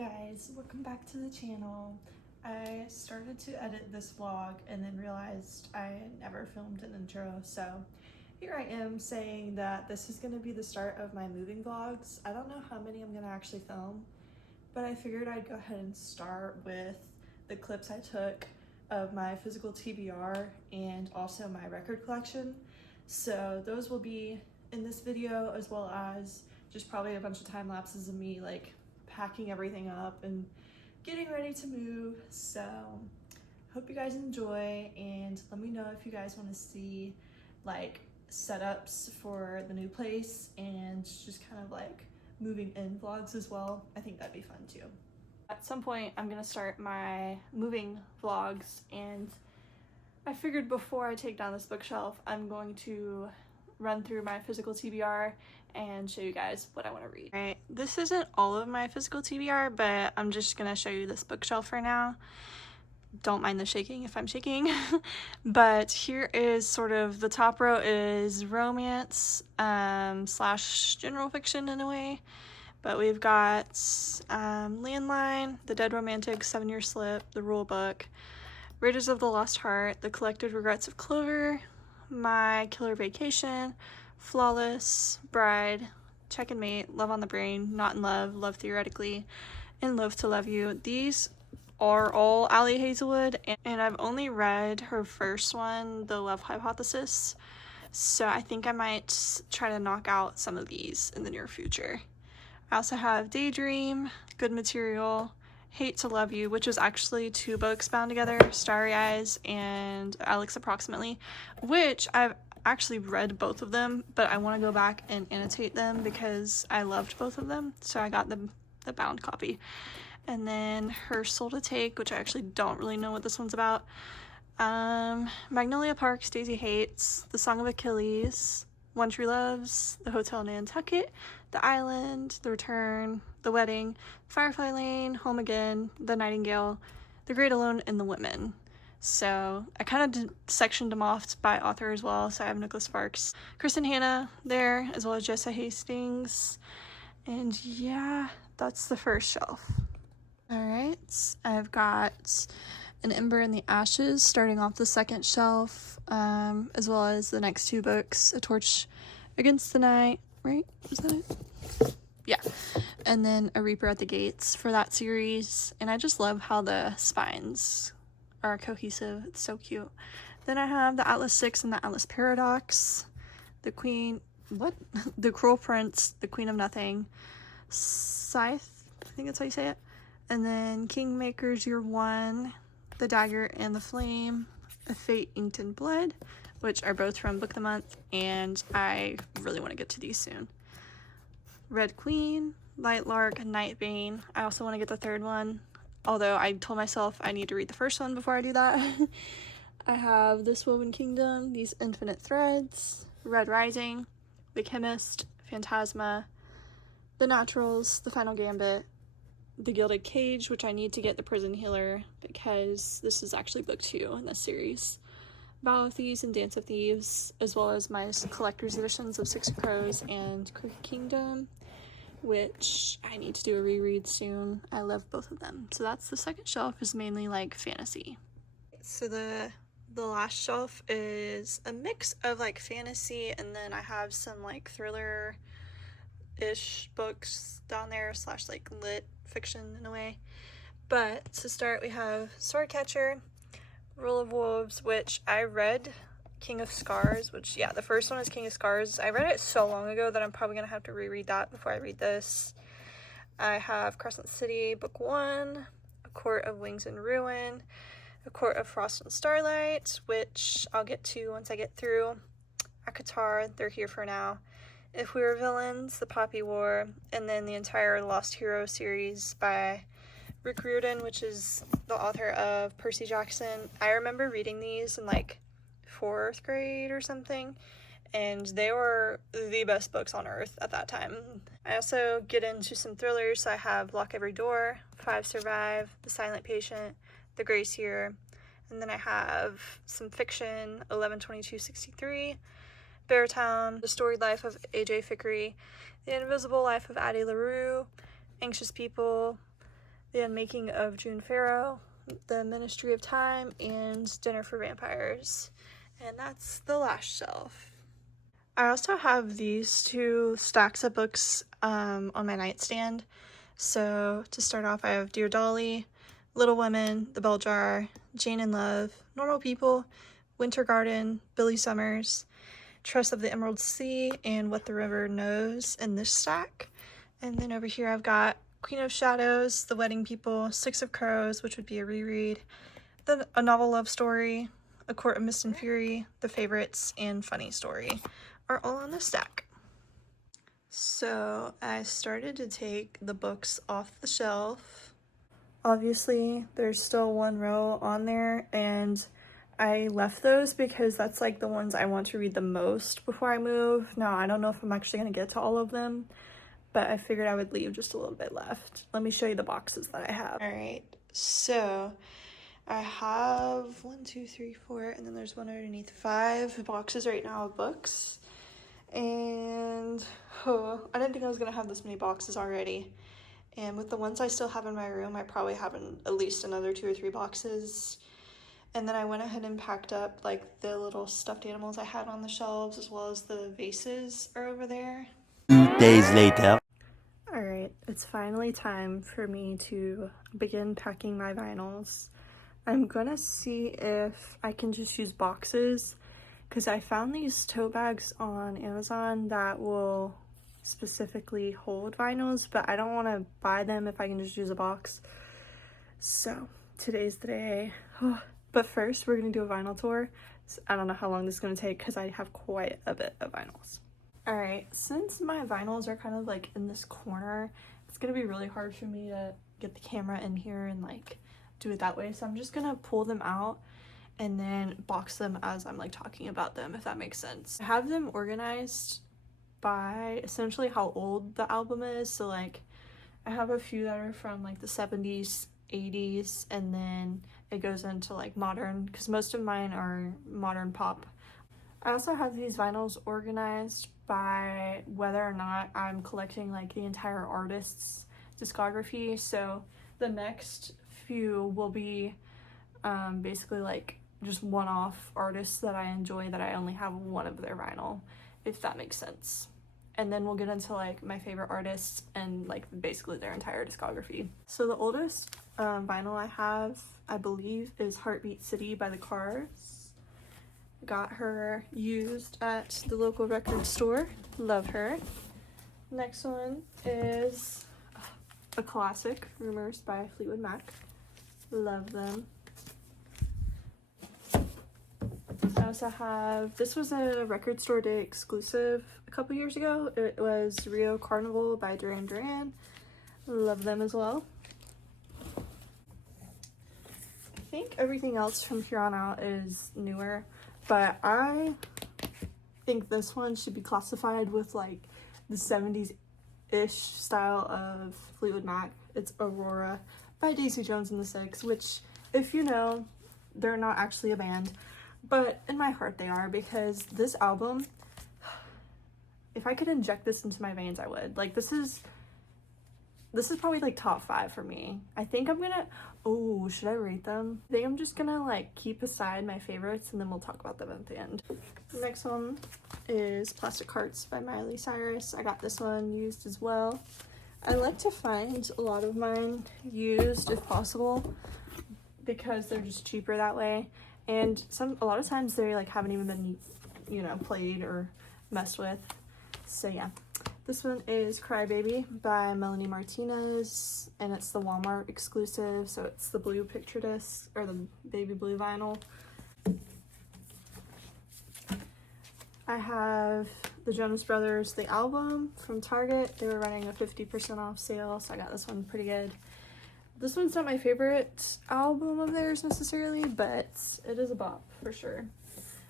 guys, welcome back to the channel. I started to edit this vlog and then realized I never filmed an intro, so here I am saying that this is going to be the start of my moving vlogs. I don't know how many I'm going to actually film, but I figured I'd go ahead and start with the clips I took of my physical TBR and also my record collection. So those will be in this video, as well as just probably a bunch of time lapses of me like packing everything up and getting ready to move. So hope you guys enjoy, and let me know if you guys want to see like setups for the new place and just kind of like moving in vlogs as well. I think that'd be fun too. At some point I'm gonna start my moving vlogs, and I figured before I take down this bookshelf I'm going to run through my physical TBR and show you guys what I want to read. Alright, this isn't all of my physical TBR, but I'm just gonna show you this bookshelf for now. Don't mind the shaking if I'm shaking. But here is sort of the top row is romance slash general fiction in a way. But we've got Landline, The Dead Romantic, 7-Year Slip, The Rule Book, Raiders of the Lost Heart, The Collected Regrets of Clover, My Killer Vacation, Flawless, Bride, Check and Mate, Love on the Brain, Not in Love, Love Theoretically, and Love to Love You. These are all Ali Hazelwood, and I've only read her first one, The Love Hypothesis, so I think I might try to knock out some of these in the near future. I also have Daydream, Good Material, Hate to Love You, which is actually 2 books bound together, Starry Eyes and Alex Approximately, which I've actually read both of them, but I want to go back and annotate them because I loved both of them, so I got the bound copy. And then Her Soul to Take, which I actually don't really know what this one's about. Magnolia Park, Daisy Hates, The Song of Achilles, One True Loves, The Hotel Nantucket, The Island, The Return, The Wedding, Firefly Lane, Home Again, The Nightingale, The Great Alone, and The Women. So I kind of sectioned them off by author as well. So I have Nicholas Sparks, Kristen Hanna there, as well as Jessa Hastings. And yeah, that's the first shelf. All right, I've got An Ember in the Ashes starting off the second shelf, as well as the next 2 books, A Torch Against the Night, right? Is that it? Yeah. And then A Reaper at the Gates for that series. And I just love how the spines are cohesive. It's so cute. Then I have the Atlas 6 and the Atlas Paradox, The Queen, The Cruel Prince, The Queen of Nothing, Scythe, I think that's how you say it. And then Kingmaker's Year 1, The Dagger and the Flame, A Fate Inked in Blood, which are both from Book of the Month, and I really want to get to these soon. Red Queen, Light Lark, Nightbane. I also want to get the 3rd one, although I told myself I need to read the first one before I do that. I have This Woven Kingdom, These Infinite Threads, Red Rising, The Chemist, Phantasma, The Naturals, The Final Gambit, The Gilded Cage, which I need to get the Prison Healer because this is actually book 2 in this series. Vow of Thieves and Dance of Thieves, as well as my collector's editions of Six of Crows and Crooked Kingdom, which I need to do a reread soon. I love both of them. So that's the second shelf, is mainly like fantasy. So the last shelf is a mix of like fantasy, and then I have some like thriller-ish books down there, slash like lit fiction in a way. But to start, we have Swordcatcher, Rule of Wolves, which I read King of Scars, which, yeah, the first one is King of Scars. I read it so long ago that I'm probably going to have to reread that before I read this. I have Crescent City, Book 1, A Court of Wings and Ruin, A Court of Frost and Starlight, which I'll get to once I get through. Akatar, They're Here for Now. If We Were Villains, The Poppy War, and then the entire Lost Hero series by Rick Riordan, which is the author of Percy Jackson. I remember reading these in like 4th grade or something, and they were the best books on earth at that time. I also get into some thrillers, so I have Lock Every Door, 5 Survive, The Silent Patient, The Grace Year, and then I have some fiction, 11/22/63, Beartown, The Storied Life of A.J. Fickery, The Invisible Life of Addie LaRue, Anxious People, The Unmaking of June Farrow, The Ministry of Time, and Dinner for Vampires. And that's the last shelf. I also have these two stacks of books on my nightstand. So to start off, I have Dear Dolly, Little Women, The Bell Jar, Jane in Love, Normal People, Winter Garden, Billy Summers, Trust of the Emerald Sea, and What the River Knows in this stack. And then over here I've got Queen of Shadows, The Wedding People, Six of Crows, which would be a reread, A Novel Love Story, A Court of Mist and Fury, The Favorites, and Funny Story are all on this stack. So I started to take the books off the shelf. Obviously, there's still one row on there, and I left those because that's like the ones I want to read the most before I move. Now, I don't know if I'm actually going to get to all of them, but I figured I would leave just a little bit left. Let me show you the boxes that I have. All right, so I have 1, 2, 3, 4, and then there's one underneath, 5 boxes right now of books. And I didn't think I was gonna have this many boxes already. And with the ones I still have in my room, I probably have at least another 2 or 3 boxes. And then I went ahead and packed up like the little stuffed animals I had on the shelves, as well as the vases are over there. 2 days later. All right, it's finally time for me to begin packing my vinyls. I'm gonna see if I can just use boxes, because I found these tote bags on Amazon that will specifically hold vinyls, but I don't want to buy them if I can just use a box. So today's the day. But first, we're going to do a vinyl tour. So I don't know how long this is going to take because I have quite a bit of vinyls. Alright, since my vinyls are kind of like in this corner, it's going to be really hard for me to get the camera in here and like do it that way. So I'm just going to pull them out and then box them as I'm like talking about them, if that makes sense. I have them organized by essentially how old the album is. So like I have a few that are from like the 70s, 80s, and then it goes into like modern, because most of mine are modern pop. I also have these vinyls organized by whether or not I'm collecting like the entire artist's discography. So the next few will be basically like just one-off artists that I enjoy that I only have one of their vinyl, if that makes sense. And then we'll get into like my favorite artists and like basically their entire discography. So the oldest vinyl I have, I believe, is Heartbeat City by the Cars. Got her used at the local record store. Love her. Next one is a classic, Rumors by Fleetwood Mac. Love them. I also have, this was a record store day exclusive a couple years ago. It was Rio Carnival by Duran Duran. Love them as well. I think everything else from here on out is newer, but I think this one should be classified with like the 70s-ish style of Fleetwood Mac. It's Aurora by Daisy Jones and the Six, which, if you know, they're not actually a band. But in my heart they are, because this album, if I could inject this into my veins, I would. Like, this is probably like top 5 for me. I think I'm gonna, should I rate them? I think I'm just gonna like keep aside my favorites and then we'll talk about them at the end. The next one is Plastic Hearts by Miley Cyrus. I got this one used as well. I like to find a lot of mine used if possible, because they're just cheaper that way. And a lot of times they like haven't even been, you know, played or messed with. So yeah, this one is Crybaby by Melanie Martinez, and it's the Walmart exclusive. So it's the blue picture disc, or the baby blue vinyl. I have the Jonas Brothers, the album from Target. They were running a 50% off sale, so I got this one pretty good. This one's not my favorite album of theirs necessarily, but it is a bop for sure.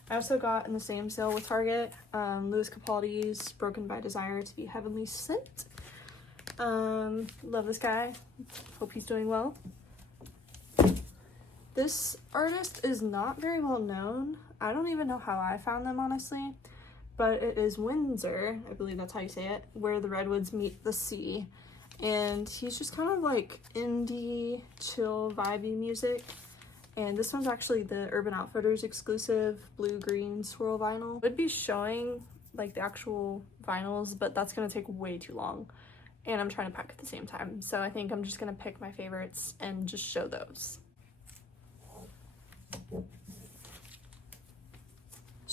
I also got in the same sale with Target, Louis Capaldi's Broken by Desire to Be Heavenly Sent. Love this guy. Hope he's doing well. This artist is not very well known. I don't even know how I found them, honestly. But it is Windsor, I believe that's how you say it, Where the Redwoods Meet the Sea. and he's just kind of like indie, chill, vibey music. And this one's actually the Urban Outfitters exclusive blue-green swirl vinyl. I would be showing like the actual vinyls, but that's gonna take way too long. And I'm trying to pack at the same time. So I think I'm just gonna pick my favorites and just show those.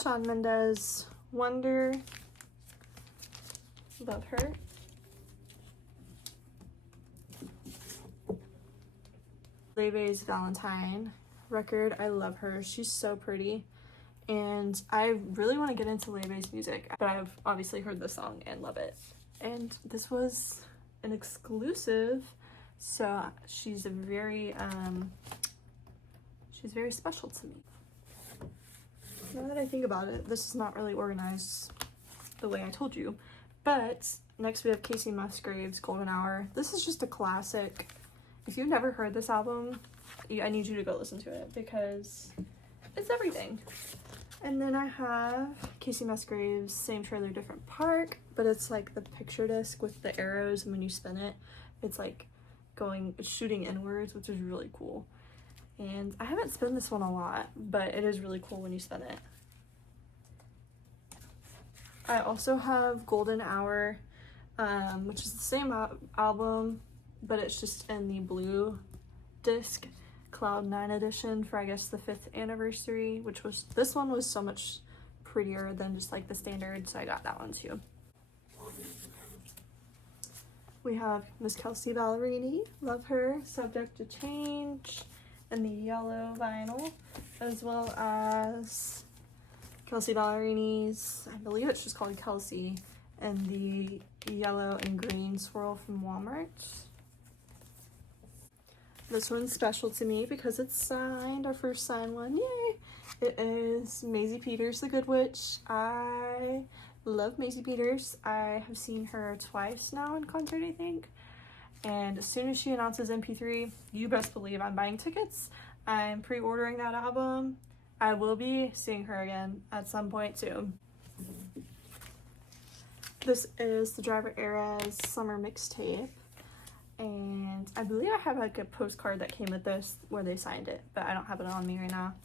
Shawn Mendes, Wonder. Love her. Leve's Valentine record. I love her. She's so pretty. And I really want to get into Leve's music, but I've obviously heard the song and love it. And this was an exclusive, so she's very special to me. Now that I think about it, this is not really organized the way I told you. But next we have Casey Musgraves' Golden Hour. This is just a classic. If you've never heard this album, I need you to go listen to it because it's everything. And then I have Casey Musgraves' Same Trailer, Different Park, but it's like the picture disc with the arrows, and when you spin it, it's like shooting inwards, which is really cool. And I haven't spun this one a lot, but it is really cool when you spin it. I also have Golden Hour, which is the same album, but it's just in the blue disc, Cloud 9 edition for I guess the 5th anniversary, this one was so much prettier than just like the standard, so I got that one too. We have Miss Kelsey Ballerini, love her, Subject to Change, and the yellow vinyl, as well as Kelsey Ballerini's, I believe it's just called Kelsey, and the yellow and green swirl from Walmart. This one's special to me because it's signed, our first signed one, yay! It is Maisie Peters, the Good Witch. I love Maisie Peters. I have seen her twice now in concert, I think. And as soon as she announces MP3, you best believe I'm buying tickets. I'm pre-ordering that album. I will be seeing her again at some point soon. This is the Driver Era's Summer Mixtape. And I believe I have like a postcard that came with this where they signed it, but I don't have it on me right now.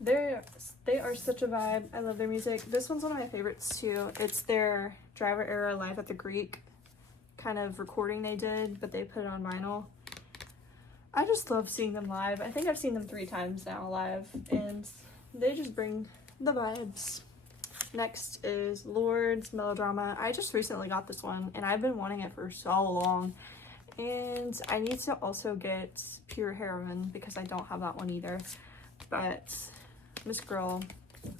They are such a vibe. I love their music. This one's one of my favorites too. It's their Driver Era Live at the Greek kind of recording they did, but they put it on vinyl. I just love seeing them live. I think I've seen them 3 times now live, and they just bring the vibes. Next is Lord's Melodrama. I just recently got this one, and I've been wanting it for so long. And I need to also get Pure Heroin because I don't have that one either. But Miss Girl,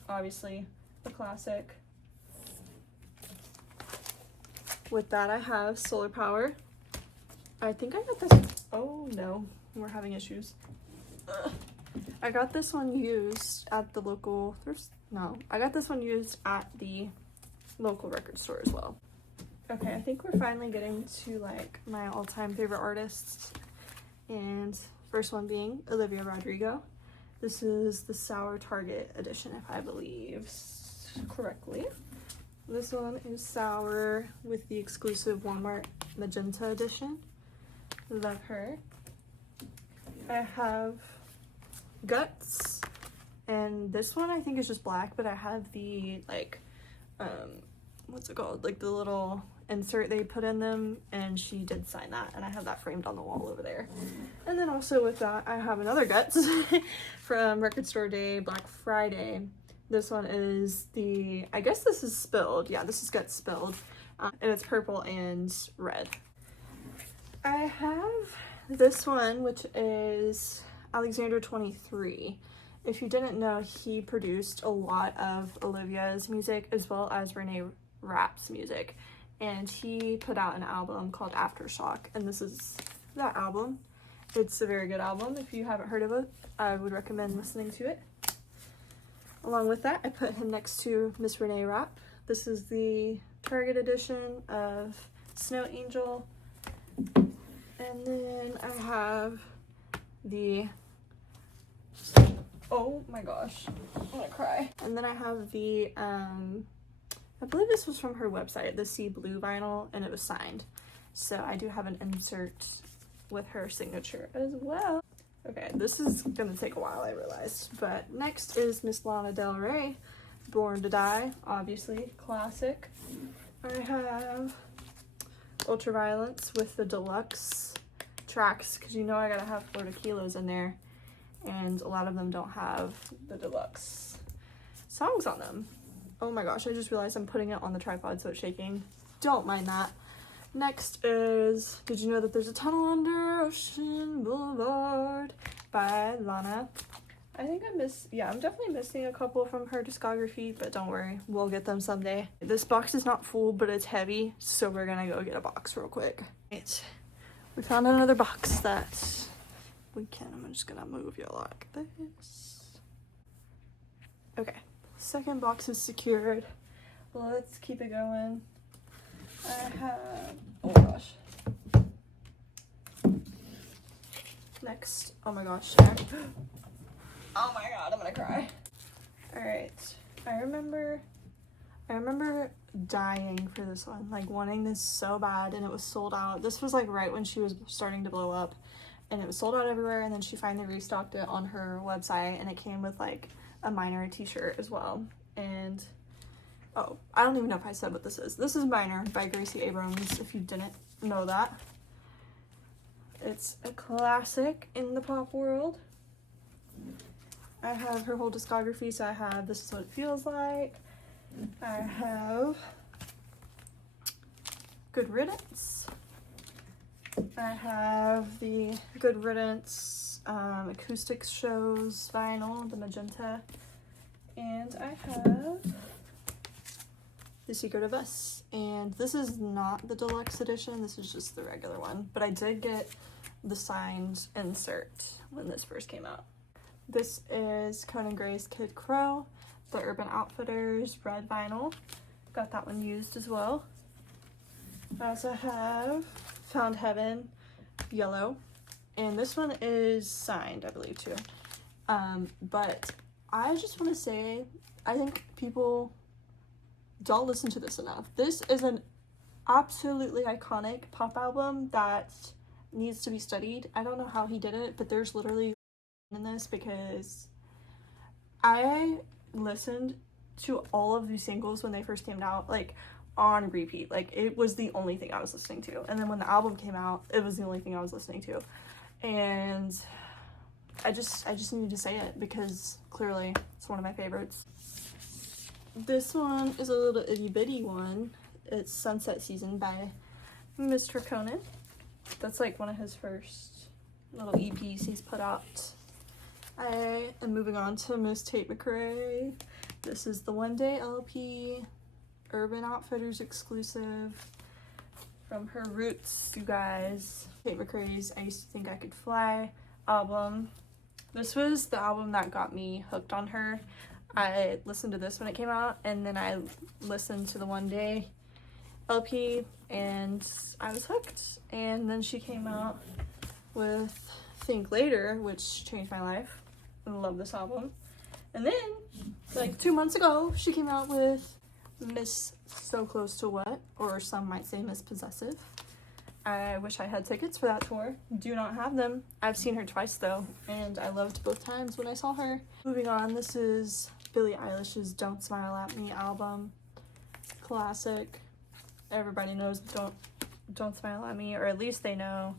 obviously, a classic. With that, I have Solar Power. I think I got this. Oh no, we're having issues. I got this one used at the local. I got this one used at the local record store as well. Okay, I think we're finally getting to like my all-time favorite artists, and first one being Olivia Rodrigo. This is the Sour Target edition, if I believe correctly. This one is Sour with the exclusive Walmart Magenta edition. Love her. I have Guts, and this one I think is just black, but I have the like what's it called, like the little insert they put in them, and she did sign that, and I have that framed on the wall over there. And then also with that I have another Guts from Record Store Day Black Friday. This one is the, I guess this is Spilled. Yeah, this is Guts Spilled, and it's purple and red. I have this one, which is Alexander 23. If you didn't know, he produced a lot of Olivia's music as well as Renee Rapp's music, and he put out an album called Aftershock, and this is that album. It's a very good album. If you haven't heard of it, I would recommend listening to it. Along with that, I put him next to Miss Renee Rapp. This is the Target edition of Snow Angel. And then I have the, oh my gosh, I'm gonna cry. And then I have the, I believe this was from her website, the Sea Blue vinyl, and it was signed. So I do have an insert with her signature as well. Okay, this is gonna take a while, I realized. But next is Miss Lana Del Rey, Born to Die, obviously, classic. I have Ultraviolence with the deluxe tracks, because you know I gotta have Florida Kilos in there, and a lot of them don't have the deluxe songs on them. Oh my gosh, I just realized I'm putting it on the tripod so it's shaking. Don't mind that. Next is Did You Know That There's a Tunnel Under Ocean Boulevard by Lana. I think I'm definitely missing a couple from her discography, but don't worry, we'll get them someday. This box is not full, but it's heavy, so we're gonna go get a box real quick. Right. We found another box that we can. I'm just gonna move you like this. Okay, second box is secured. Let's keep it going. I have, oh my gosh. Next, oh my gosh, oh my god, I'm gonna cry. Alright, I remember dying for this one, like wanting this so bad, and it was sold out. This was like right when she was starting to blow up, and it was sold out everywhere, and then she finally restocked it on her website, and it came with like a Minor t-shirt as well. And oh, I don't even know if I said what this is. This is Minor by Gracie Abrams, if you didn't know that. It's a classic in the pop world. I have her whole discography, so I have This Is What It Feels Like. I have Good Riddance. I have the Good Riddance acoustic shows vinyl, the magenta. And I have The Secret of Us. And this is not the deluxe edition, this is just the regular one. But I did get the signed insert when this first came out. This is Conan Gray's Kid Crow, the Urban Outfitters red vinyl. Got that one used as well. I also have Found Heaven yellow, and this one is signed, I believe, too. But I just want to say, I think people don't listen to this enough. This is an absolutely iconic pop album that needs to be studied. I don't know how he did it, but there's literally in this, because I listened to all of these singles when they first came out, like on repeat. Like it was the only thing I was listening to, and then when the album came out, it was the only thing I was listening to. And I just needed to say it because clearly it's one of my favorites. This one is a little itty bitty one. It's Sunset Season by Mr. Conan. That's like one of his first little EPs he's put out. I am moving on to Miss Tate McRae. This is the One Day LP, Urban Outfitters exclusive, from her roots, you guys. Tate McRae's I Used to Think I Could Fly album. This was the album that got me hooked on her. I listened to this when it came out, and then I listened to the One Day LP, and I was hooked. And then she came out with Think Later, which changed my life. I love this album. And then, like 2 months ago, she came out with Miss So Close to What, or some might say Miss Possessive. I wish I had tickets for that tour. Do not have them. I've seen her twice though, and I loved both times when I saw her. Moving on, this is Billie Eilish's Don't Smile at Me album. Classic. Everybody knows Don't Smile at Me, or at least they know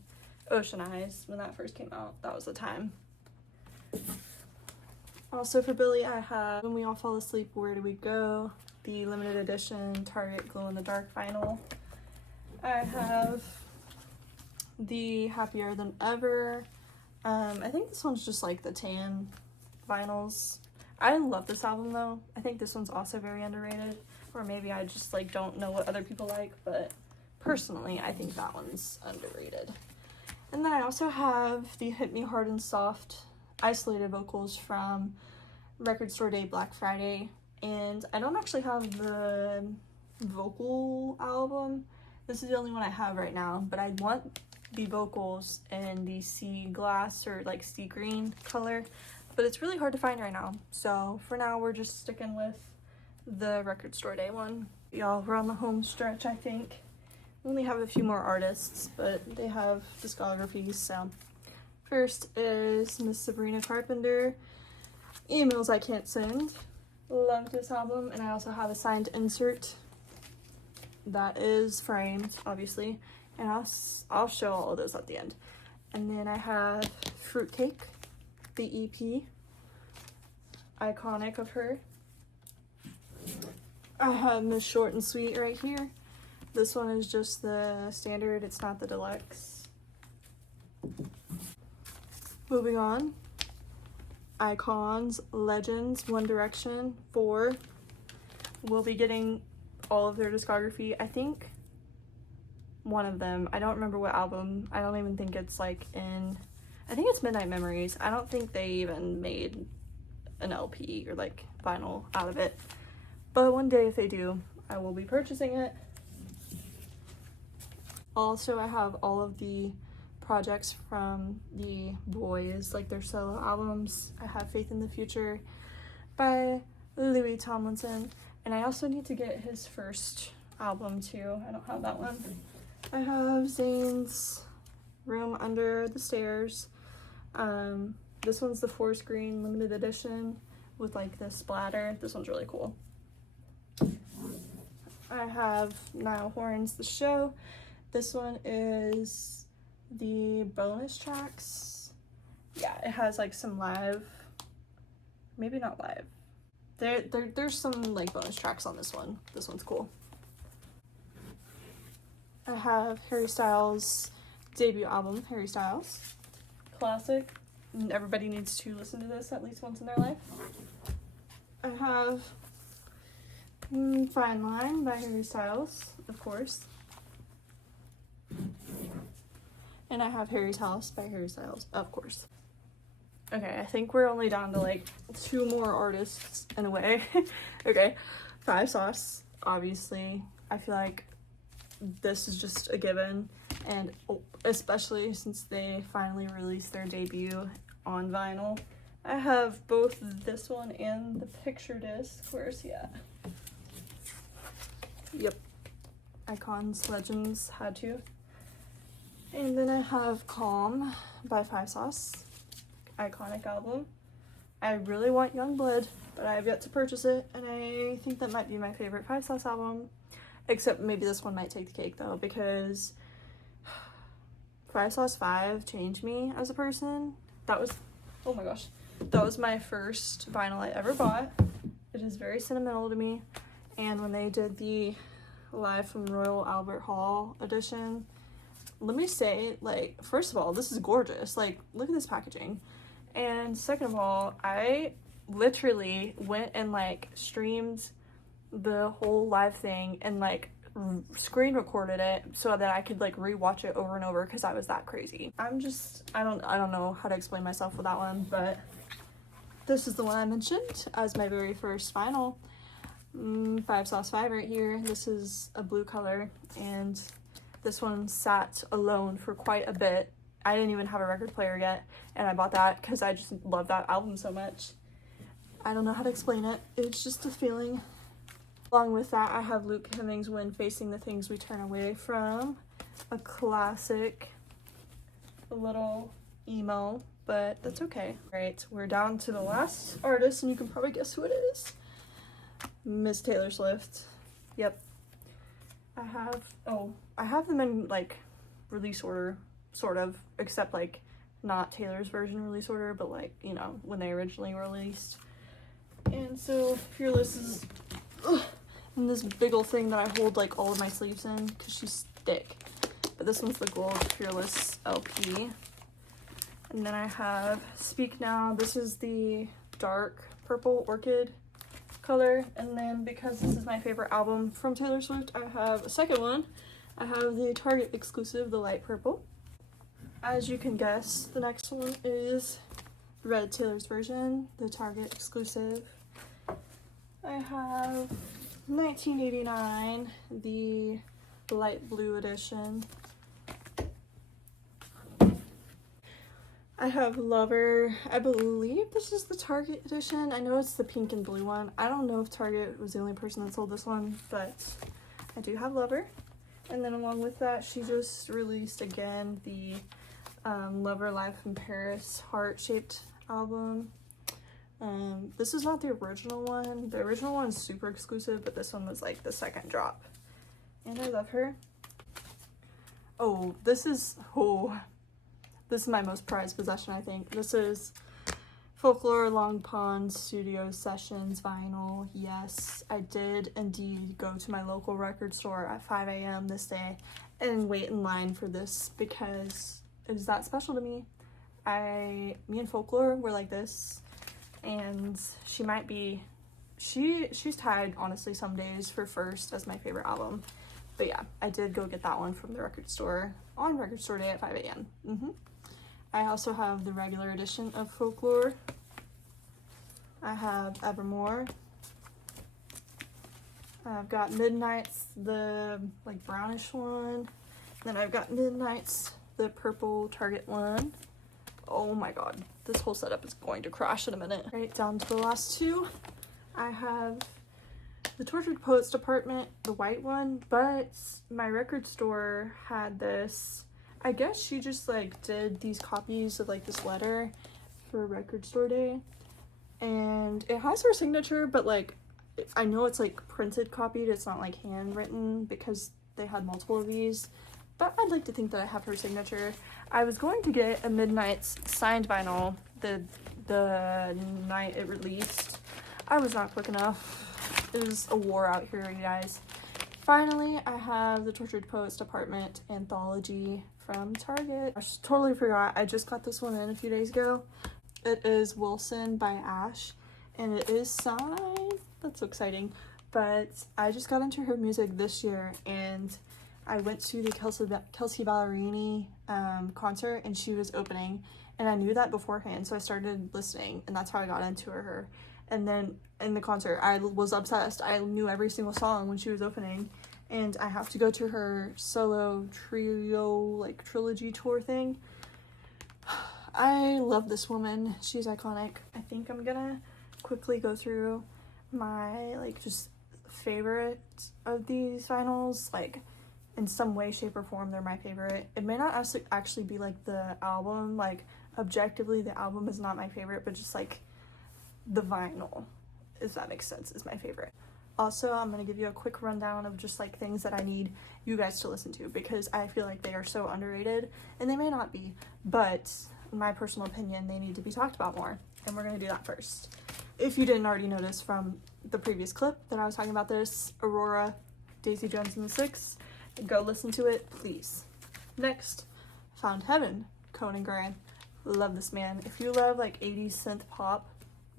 Ocean Eyes when that first came out. That was the time. Also for Billie, I have When We All Fall Asleep, Where Do We Go? The limited edition Target Glow in the Dark vinyl. I have the Happier Than Ever. I think this one's just like the tan vinyls. I love this album though. I think this one's also very underrated, or maybe I just like don't know what other people like, but personally I think that one's underrated. And then I also have the Hit Me Hard and Soft isolated vocals from Record Store Day Black Friday, and I don't actually have the vocal album. This is the only one I have right now, but I want the vocals in the sea glass or like sea green color, but it's really hard to find right now. So for now, we're just sticking with the Record Store Day one. Y'all, we're on the home stretch, I think. only have a few more artists, but they have discographies. So first is Miss Sabrina Carpenter, Emails I Can't Send. Love this album. And I also have a signed insert that is framed, obviously, and I'll show all of those at the end. And then I have Fruitcake, the EP, iconic of her. I have Miss Short and Sweet right here. This one is just the standard, it's not the deluxe. Moving on, Icons, Legends, One Direction, 4. We'll be getting all of their discography. I think one of them, I don't remember what album, I don't even think it's like in, I think it's Midnight Memories. I don't think they even made an LP or like vinyl out of it. But one day if they do, I will be purchasing it. Also, I have all of the projects from the boys, like their solo albums. I have Faith in the Future by Louis Tomlinson. And I also need to get his first album too. I don't have that one. I have Zayn's Room Under the Stairs. This one's the forest green limited edition with like this splatter. This one's really cool. I have Niall Horan's The Show. This one is the bonus tracks. Yeah, it has like some live, maybe not live. There's some like bonus tracks on this one. This one's cool. I have Harry Styles' debut album, Harry Styles. Classic. Everybody needs to listen to this at least once in their life. I have Fine Line by Harry Styles, of course. And I have Harry's House by Harry Styles, of course. Okay, I think we're only down to like 2 more artists in a way. Okay, 5 Sauce, obviously. I feel like this is just a given, and especially since they finally released their debut on vinyl. I have both this one and the picture disc. Where's he at? Yep. Icons, Legends, had to. And then I have Calm by 5 Sauce. Iconic album. I really want Youngblood, but I have yet to purchase it, and I think that might be my favorite 5 Sauce album. Except maybe this one might take the cake though, because 5 Sauce 5 changed me as a person. That was, oh my gosh, that was my first vinyl I ever bought. It is very sentimental to me. And when they did the Live from Royal Albert Hall edition, let me say, like, first of all, this is gorgeous. Like, look at this packaging. And second of all, I literally went and like streamed the whole live thing and like screen recorded it so that I could like rewatch it over and over because I was that crazy. I don't know how to explain myself with that one, but this is the one I mentioned as my very first vinyl. 5 Sauce 5 right here. This is a blue color, and this one sat alone for quite a bit. I didn't even have a record player yet, and I bought that because I just love that album so much. I don't know how to explain it. It's just a feeling. Along with that, I have Luke Hemmings' When Facing the Things We Turn Away From. A classic, a little emo, but that's okay. Alright, we're down to the last artist, and you can probably guess who it is. Miss Taylor Swift. Yep. I have them in like release order, sort of, except like not Taylor's version release order, but like, you know, when they originally released. And so Fearless is in this big ol' thing that I hold like all of my sleeves in because she's thick. But this one's the gold Fearless LP. And then I have Speak Now. This is the dark purple orchid color. And then because this is my favorite album from Taylor Swift, I have a second one. I have the Target exclusive, the light purple. As you can guess, the next one is Red Taylor's version, the Target exclusive. I have 1989, the light blue edition. I have Lover. I believe this is the Target edition. I know it's the pink and blue one. I don't know if Target was the only person that sold this one, but I do have Lover. And then along with that, she just released again the Lover Life in Paris heart-shaped album. This is not the original one. The original one is super exclusive, but this one was like the second drop. And I love her. Oh, this is my most prized possession, I think. This is Folklore Long Pond Studio Sessions vinyl. Yes, I did indeed go to my local record store at 5 a.m. this day and wait in line for this because it is that special to me. Me and Folklore were like this, and she's tied, honestly, some days for first as my favorite album. But yeah, I did go get that one from the record store on record store day at 5 a.m. I also have the regular edition of Folklore. I have Evermore. I've got Midnight's, the like brownish one. Then I've got Midnight's, the purple Target one. Oh my god, this whole setup is going to crash in a minute. Right down to the last two. I have the Tortured Poets Department, the white one, but my record store had this. I guess she just like did these copies of like this letter for record store day, and it has her signature, but like I know it's like printed copied, it's not like handwritten because they had multiple of these, but I'd like to think that I have her signature. I was going to get a Midnight's signed vinyl the night it released. I was not quick enough. It was a war out here, you guys. Finally, I have the Tortured Poets Department anthology from Target. I totally forgot. I just got this one in a few days ago. It is Wilson by Ash, and it is signed. That's so exciting. But I just got into her music this year, and I went to the Kelsey Ballerini concert, and she was opening, and I knew that beforehand, so I started listening, and that's how I got into her. And then in the concert, I was obsessed. I knew every single song when she was opening, and I have to go to her solo trio, like trilogy tour thing. I love this woman. She's iconic. I think I'm gonna quickly go through my like just favorite of these vinyls, like in some way, shape, or form they're my favorite. It may not actually be like the album, like objectively the album is not my favorite, but just like the vinyl, if that makes sense, is my favorite. Also, I'm gonna give you a quick rundown of just like things that I need you guys to listen to, because I feel like they are so underrated, and they may not be, but in my personal opinion, they need to be talked about more, and we're gonna do that first. If you didn't already notice from the previous clip that I was talking about this, Aurora, Daisy Jones and the Six, go listen to it, please. Next, Found Heaven, Conan Gray. Love this man. If you love like 80s synth pop,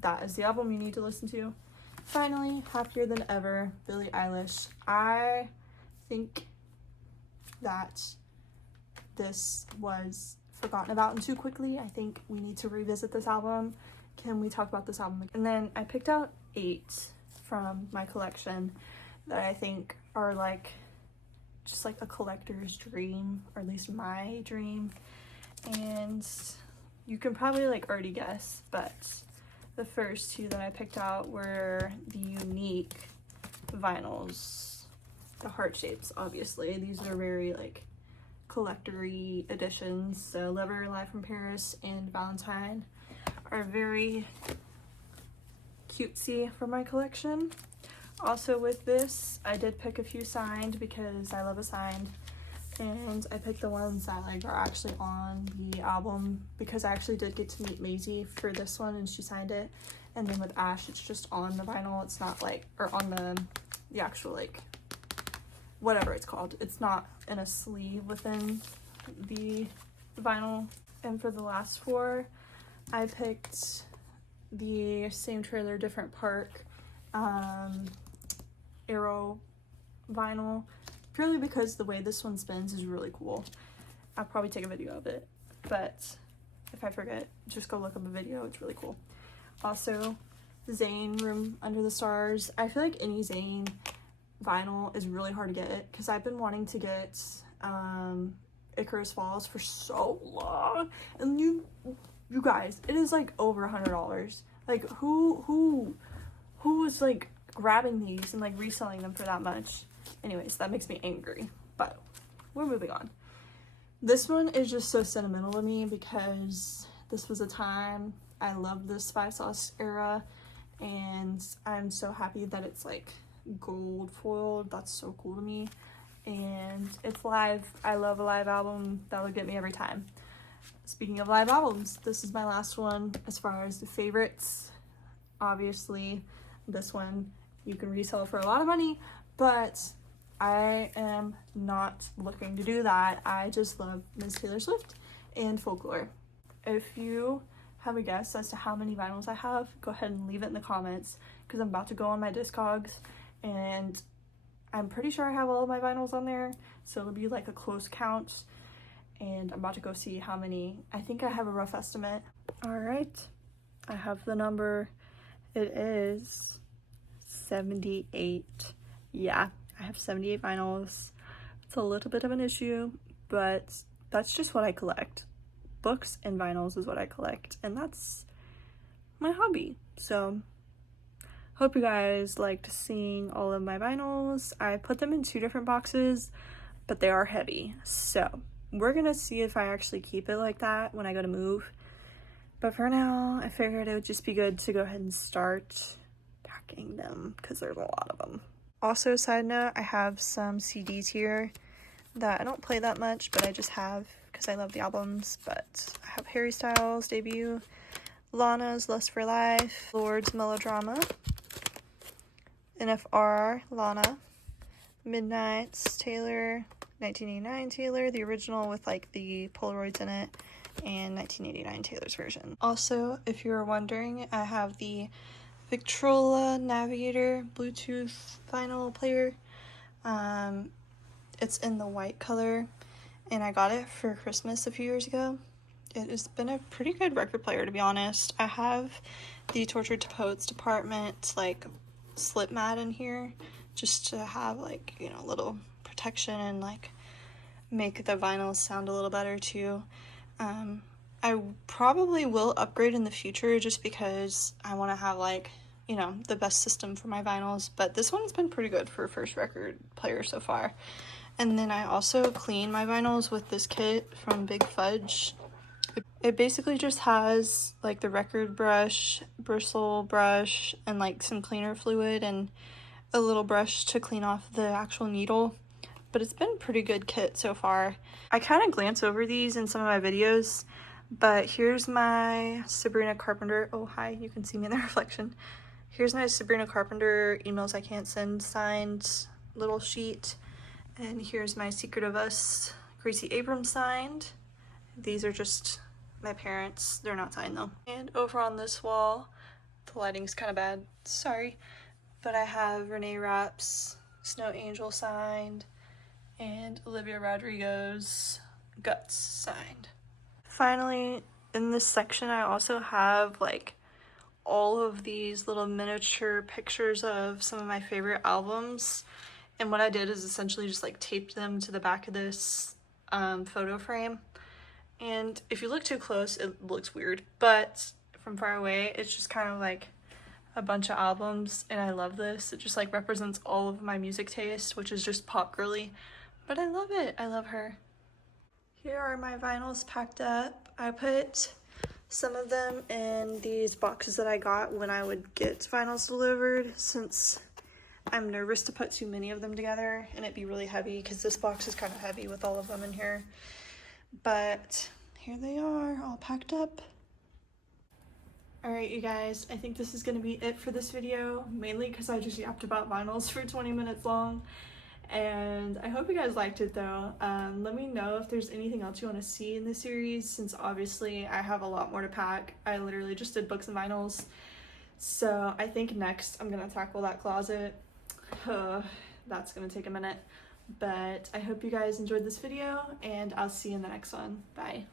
that is the album you need to listen to. Finally, Happier Than Ever, Billie Eilish. I think that this was forgotten about too quickly. I think we need to revisit this album. Can we talk about this album again? And then I picked out 8 from my collection that I think are like just like a collector's dream, or at least my dream. And you can probably like already guess, but the first 2 that I picked out were the unique vinyls, the heart shapes, obviously. These are very like collector-y editions. So Lover Live from Paris and Valentine are very cutesy for my collection. Also with this, I did pick a few signed because I love a signed, and I picked the ones that like are actually on the album because I actually did get to meet Maisie for this one and she signed it. And then with Ash, it's just on the vinyl. It's not like, or on the actual like whatever it's called. It's not in a sleeve within the vinyl. And for the last 4, I picked the Same Trailer Different Park Arrow vinyl, purely because the way this one spins is really cool. I'll probably take a video of it, but if I forget, just go look up a video. It's really cool. Also, Zayn Room Under the Stars. I feel like any Zayn vinyl is really hard to get because I've been wanting to get Icarus Falls for so long, and you guys, it is like over $100. Like who was like grabbing these and like reselling them for that much? Anyways, that makes me angry. but we're moving on. This one is just so sentimental to me because this was a time I loved this Spy Sauce era, and I'm so happy that it's like gold foiled. That's so cool to me, and it's live. I love a live album. That'll get me every time. Speaking of live albums, this is my last one as far as the favorites. Obviously, this one you can resell for a lot of money, but I am not looking to do that. I just love Ms. Taylor Swift and Folklore. If you have a guess as to how many vinyls I have, go ahead and leave it in the comments, because I'm about to go on my Discogs and I'm pretty sure I have all of my vinyls on there, so it'll be like a close count, and I'm about to go see how many. I think I have a rough estimate. All right, I have the number. It is 78. Yeah, I have 78 vinyls. It's a little bit of an issue, but that's just what I collect. Books and vinyls is what I collect, and that's my hobby. So hope you guys liked seeing all of my vinyls. I put them in 2 different boxes, but they are heavy, so we're gonna see if I actually keep it like that when I go to move. But for now, I figured it would just be good to go ahead and start packing them, because there's a lot of them. Also, side note, I have some CDs here that I don't play that much, but I just have because I love the albums. But I have Harry Styles' debut, Lana's Lust for Life, Lord's Melodrama, NFR, Lana, Midnight's Taylor, 1989 Taylor, the original with like the Polaroids in it, and 1989 Taylor's version. Also, if you were wondering, I have the Victrola Navigator Bluetooth vinyl player. It's in the white color, and I got it for Christmas a few years ago. It has been a pretty good record player, to be honest. I have the Tortured to Poets department like slip mat in here just to have like, you know, a little protection and like make the vinyls sound a little better too. I probably will upgrade in the future just because I want to have like, you know, the best system for my vinyls, but this one's been pretty good for a first record player so far. And then I also clean my vinyls with this kit from Big Fudge. It basically just has like the record brush, bristle brush, and like some cleaner fluid and a little brush to clean off the actual needle. But it's been a pretty good kit so far. I kind of glance over these in some of my videos, but here's my Sabrina Carpenter. Oh, hi, you can see me in the reflection. Here's my Sabrina Carpenter Emails I Can't Send signed little sheet. And here's my Secret of Us Gracie Abrams signed. These are just my parents. They're not signed though. And over on this wall, the lighting's kind of bad, sorry, but I have Renee Rapp's Snow Angel signed and Olivia Rodrigo's Guts signed. Finally, in this section, I also have like all of these little miniature pictures of some of my favorite albums. And what I did is essentially just like taped them to the back of this photo frame. And if you look too close, it looks weird, but from far away, it's just kind of like a bunch of albums, and I love this. It just like represents all of my music taste, which is just pop girly, but I love it. I love her. Here are my vinyls packed up. I put some of them in these boxes that I got when I would get vinyls delivered, since I'm nervous to put too many of them together and it'd be really heavy, because this box is kind of heavy with all of them in here. But here they are, all packed up. Alright, you guys, I think this is going to be it for this video, mainly because I just yapped about vinyls for 20 minutes long. And I hope you guys liked it though. Let me know if there's anything else you want to see in this series, since obviously I have a lot more to pack. I literally just did books and vinyls. So I think next I'm going to tackle that closet. That's going to take a minute. But I hope you guys enjoyed this video, and I'll see you in the next one. Bye.